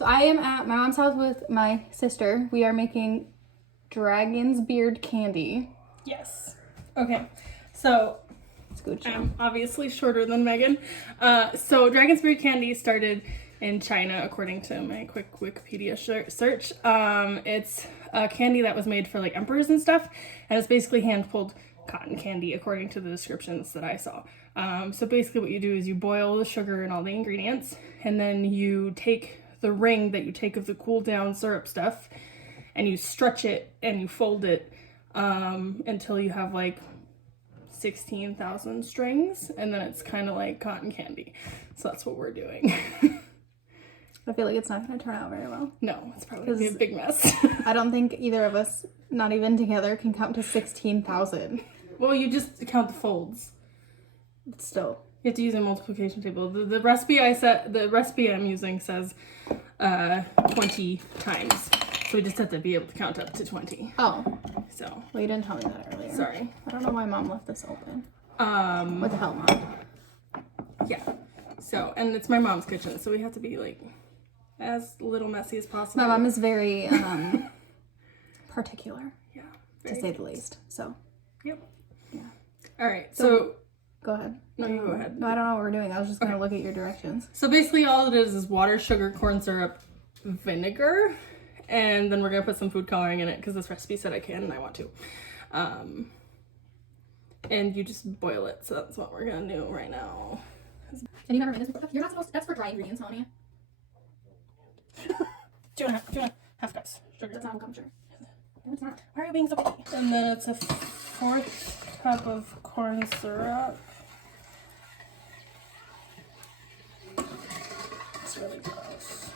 So I am at my mom's house with my sister. We are making dragon's beard candy. Yes. Okay. So Scooch. I'm obviously shorter than Megan. So dragon's beard candy started in China, according to my quick Wikipedia search. It's a candy that was made for like emperors and stuff, and it's basically hand-pulled cotton candy, according to the descriptions that I saw. So basically what you do is you boil the sugar and all the ingredients, and then you take the ring that you take of the cool down syrup stuff, and you stretch it and you fold it until you have like 16,000 strings, and then it's kind of like cotton candy. So that's what we're doing. I feel like it's not going to turn out very well. No, it's probably going to be a big mess. I don't think either of us, not even together, can count to 16,000. Well, you just count the folds. But still. You have to use a multiplication table. The recipe I'm using says 20 times. So we just have to be able to count up to 20. Oh. So. Well, you didn't tell me that earlier. Sorry. I don't know why Mom left this open. What the hell, Mom? Yeah. So, and it's my mom's kitchen, so we have to be like as little messy as possible. My mom is very particular. Yeah. To say the least. So. Yep. Yeah. All right. So go ahead. No, you go ahead. No, I don't know what we're doing. I was just going to look at your directions. So basically all it is water, sugar, corn syrup, vinegar, and then we're going to put some food coloring in it because this recipe said I can and I want to. And you just boil it. So that's what we're going to do right now. And you never made this before? You're not supposed to, that's for dry ingredients, Melanie. 2.5 cups sugar. That's not how come sure. No, it's not. Why are you being so picky? And then it's a 1/4 cup of corn syrup. It's really gross.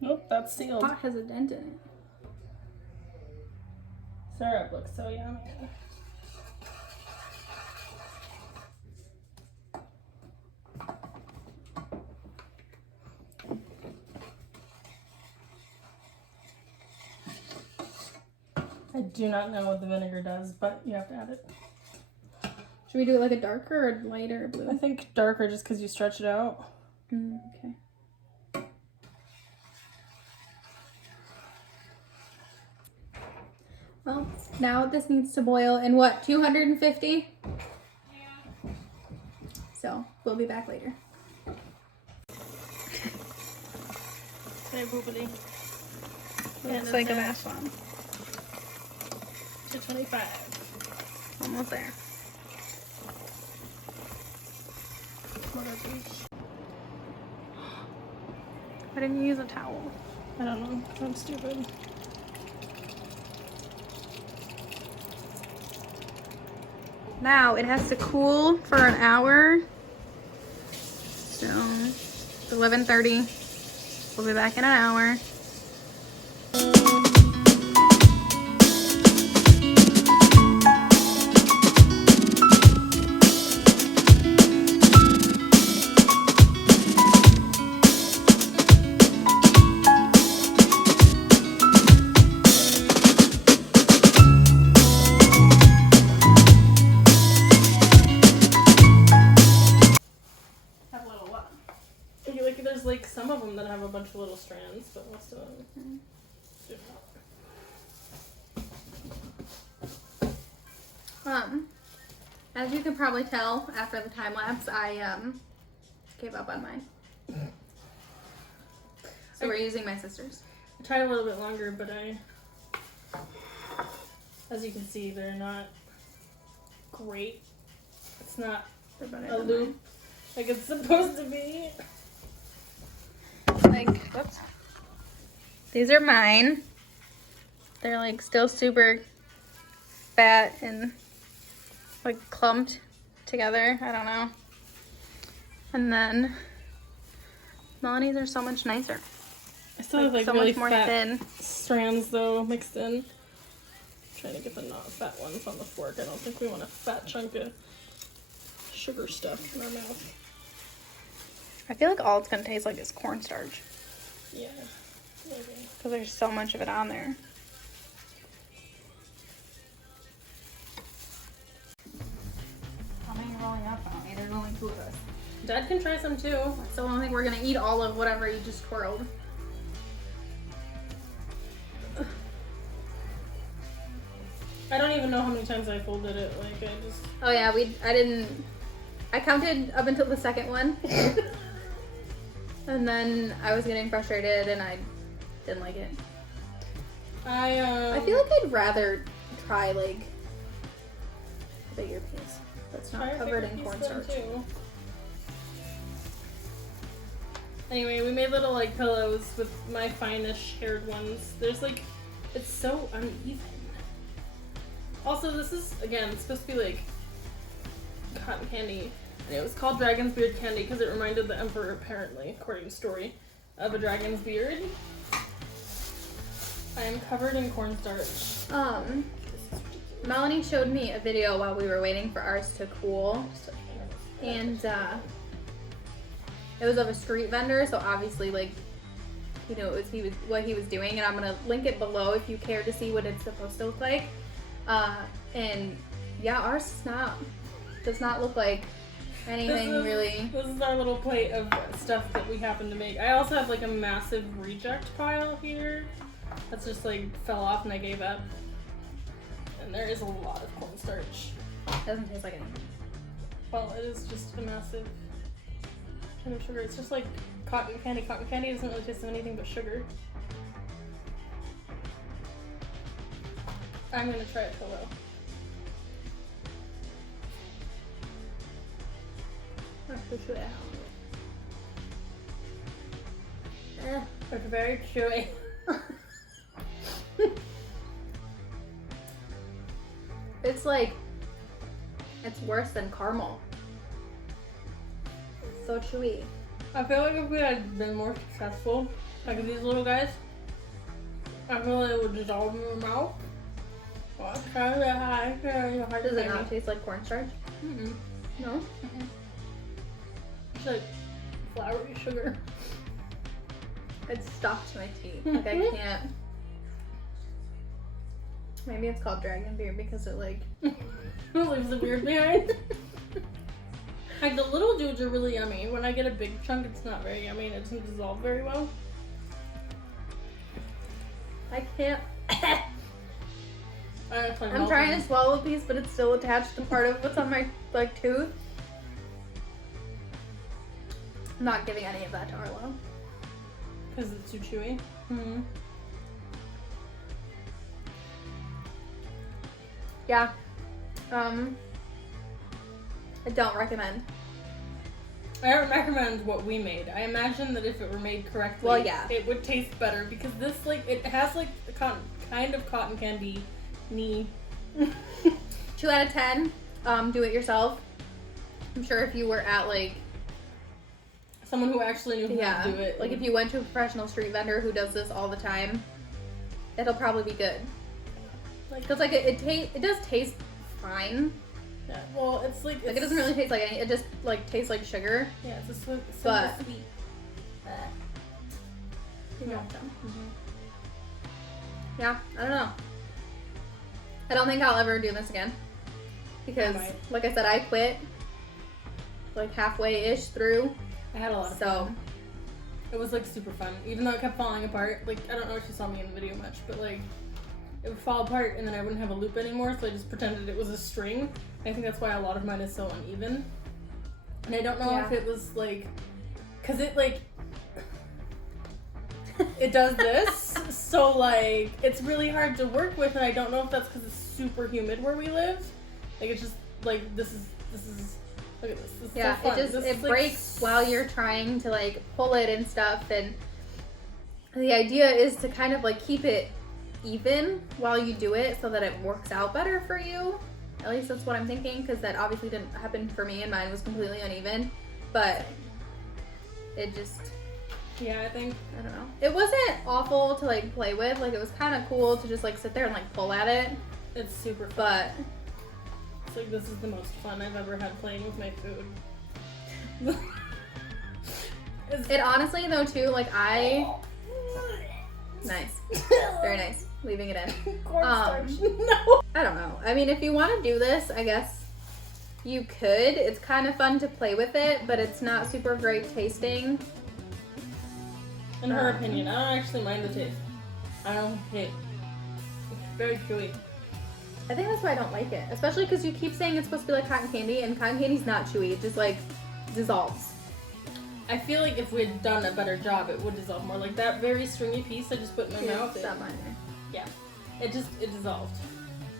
Nope, that's sealed. Pot has a dent in it. Syrup looks so yummy. I do not know what the vinegar does, but you have to add it. Should we do it like a darker or lighter blue? I think darker just because you stretch it out. Okay. Well, now this needs to boil in what, 250? Yeah. So, we'll be back later. Hey, boobily. It's like a mash one. 225. Almost there. What are these? Why didn't you use a towel? I don't know. I'm stupid. Now it has to cool for an hour. So it's 11:30. We'll be back in an hour. There's like some of them that have a bunch of little strands, but most of them do not. As you can probably tell after the time lapse, I gave up on mine. So we're using my sister's. I tried a little bit longer, but as you can see, they're not great. It's not a loop like it's supposed to be. Like, whoops. These are mine. They're like still super fat and like clumped together. I don't know. And then Melanie's are so much nicer. I still have like so really much more fat thin strands though mixed in. Trying to get the not fat ones on the fork. I don't think we want a fat chunk of sugar stuff in our mouth. I feel like all it's gonna taste like is cornstarch. Yeah, maybe. Because there's so much of it on there. How many are rolling up on me? There's only two of us. Dad can try some too. So I don't think we're gonna eat all of whatever you just twirled. I don't even know how many times I folded it. Like, I just... Oh yeah, I counted up until the second one. And then I was getting frustrated and I didn't like it. I feel like I'd rather try like a bigger piece that's not covered in cornstarch. Anyway, we made little like pillows with my finest haired ones. There's like, it's so uneven. Also, this is, again, supposed to be like cotton candy. And it was called Dragon's Beard Candy because it reminded the Emperor, apparently, according to story, of a dragon's beard. I am covered in cornstarch. Melanie showed me a video while we were waiting for ours to cool. And it was of a street vendor, so obviously, like, you know, what he was doing. And I'm going to link it below if you care to see what it's supposed to look like. And yeah, ours does not look like anything really. This is our little plate of stuff that we happen to make. I also have like a massive reject pile here that's just like fell off and I gave up. And there is a lot of cornstarch. Doesn't taste like anything. Well, it is just a massive kind of sugar. It's just like cotton candy. Cotton candy doesn't really taste of anything but sugar. I'm gonna try a pillow. It's very chewy. It's like, it's worse than caramel. So chewy. I feel like if we had been more successful, like these little guys, I feel like it would dissolve in your mouth. Does it not taste like cornstarch? Mm-mm. No? Mm-mm. It's like floury sugar. It's stuck to my teeth. Like I can't. Maybe it's called dragon beard because it like leaves the beard behind. Like the little dudes are really yummy. When I get a big chunk, it's not very yummy and it doesn't dissolve very well. I can't. I'm trying to swallow a piece, but it's still attached to part of what's on my like tooth. I'm not giving any of that to Arlo. Because it's too chewy? Mm-hmm. Yeah. I don't recommend. I don't recommend what we made. I imagine that if it were made correctly, well, yeah, it would taste better because this, like, it has like the kind of cotton candy knee. 2 out of 10. Do it yourself. I'm sure if you were at like someone who actually knew how to do it. Like if you went to a professional street vendor who does this all the time, it'll probably be good. Like, cause like it does taste fine. Yeah. Well, it's like it doesn't really taste like any. It just like tastes like sugar. Yeah, it's a sweet. Yeah. Yeah, I don't know. I don't think I'll ever do this again. Because, like I said, I quit like halfway-ish through. I had a lot of fun. It was like super fun. Even though it kept falling apart. Like, I don't know if you saw me in the video much, but like, it would fall apart and then I wouldn't have a loop anymore, so I just pretended it was a string. I think that's why a lot of mine is so uneven. And I don't know if it was like, cause it like, it does this, so like, it's really hard to work with, and I don't know if that's because it's super humid where we live. Like, it's just like, this is look at this. This is so fun. It breaks while you're trying to like pull it and stuff, and the idea is to kind of like keep it even while you do it so that it works out better for you. At least that's what I'm thinking, because that obviously didn't happen for me and mine was completely uneven, but it just, I don't know. It wasn't awful to like play with. Like, it was kind of cool to just like sit there and like pull at it. It's super fun. But it's like, this is the most fun I've ever had playing with my food. It honestly though too, like nice. Very nice. Leaving it in. No. I don't know. I mean, if you want to do this, I guess You could. It's kind of fun to play with it, but it's not super great tasting. In her opinion, I don't actually mind the taste. I don't hate. It's very chewy. I think that's why I don't like it. Especially because you keep saying it's supposed to be like cotton candy, and cotton candy's not chewy. It just like dissolves. I feel like if we had done a better job, it would dissolve more. Like that very stringy piece I just put in my mouth. It's that minor. Yeah, it dissolved.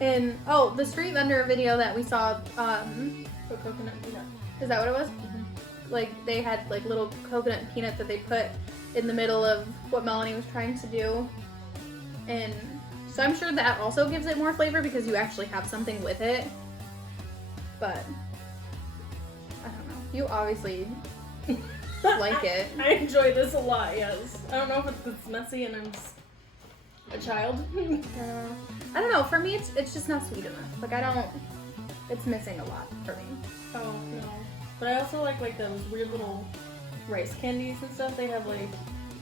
And the street vendor video that we saw, Put coconut peanut. is that what it was? Like they had like little coconut peanut that they put in the middle of what Melanie was trying to do, and so I'm sure that also gives it more flavor because you actually have something with it. But I don't know. You obviously like it. I enjoy this a lot. Yes. I don't know if it's messy and I'm just a child. I don't know. For me, it's just not sweet enough. Like it's missing a lot for me. Oh no. But I also like those weird little rice candies and stuff they have like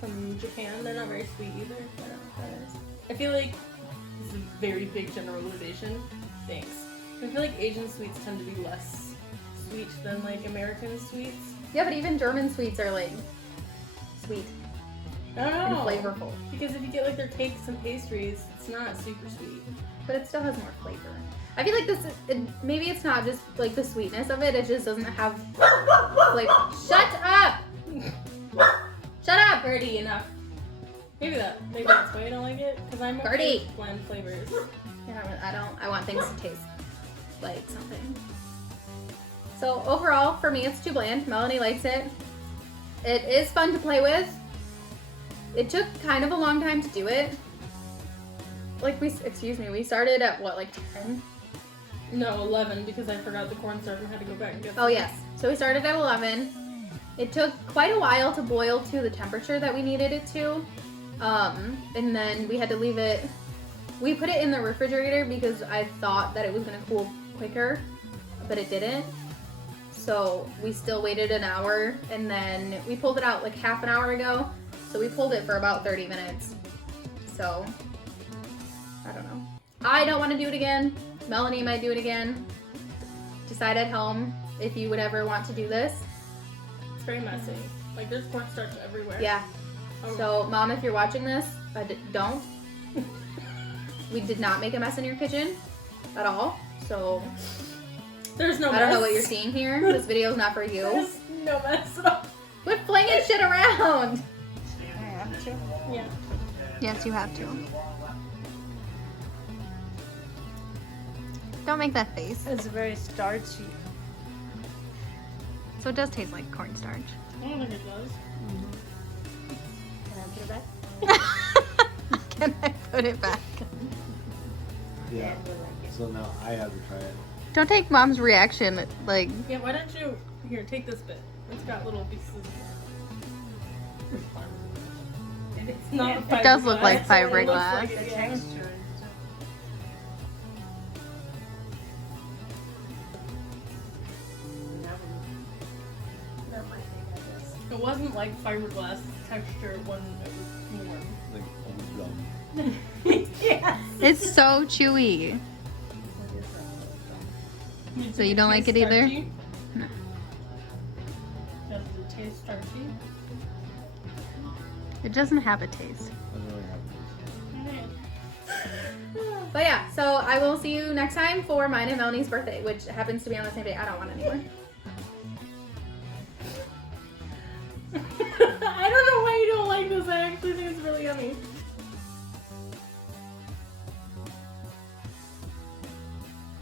from Japan. They're not very sweet either. I don't know what that is. I feel like this is a very big generalization. Thanks. I feel like Asian sweets tend to be less sweet than like American sweets. Yeah, but even German sweets are like sweet I don't and know. flavorful. Because if you get like their cakes and pastries, it's not super sweet. But it still has more flavor. I feel like maybe it's not just like the sweetness of it, it just doesn't have flavor. Shut up! Shut up! Gertie, enough. Maybe that's why I don't like it. Because I'm okay Gertie! with bland flavors. Yeah, I want things to taste like something. So overall, for me, it's too bland. Melanie likes it. It is fun to play with. It took kind of a long time to do it. Like we started at what, like 10? No, 11 because I forgot the cornstarch and had to go back and get Oh yes. So we started at 11. It took quite a while to boil to the temperature that we needed it to. And then we had to leave it. We put it in the refrigerator because I thought that it was gonna cool quicker, but it didn't. So we still waited an hour, and then we pulled it out like half an hour ago. So we pulled it for about 30 minutes. So I don't know. I don't want to do it again. Melanie might do it again. Decide at home if you would ever want to do this. It's very messy. Like there's cornstarch everywhere. Yeah. Oh. So Mom, if you're watching this, don't. We did not make a mess in your kitchen at all. So There's no mess. I don't know what you're seeing here. This video is not for you. There's no mess at all. Quit flinging shit around. I have to. Yeah. Yes, you have to. Don't make that face. It's very starchy. So it does taste like cornstarch. I don't think it does. Can I put it back? Can I put it back? Yeah. we'll like it. So now I have to try it. Don't take Mom's reaction like. Yeah, why don't you here, take this bit. It's got little pieces of it's not It does look like fiberglass. It looks fiberglass. like The it, yeah. texture. That might be, I guess. It wasn't like fiberglass texture when it was warm. Like gum. Yes. It's so chewy. So you don't like it either? No. Does it taste starchy? It doesn't have a taste. I don't really have this. But yeah, so I will see you next time for mine and Melanie's birthday, which happens to be on the same day. I don't want anymore. I don't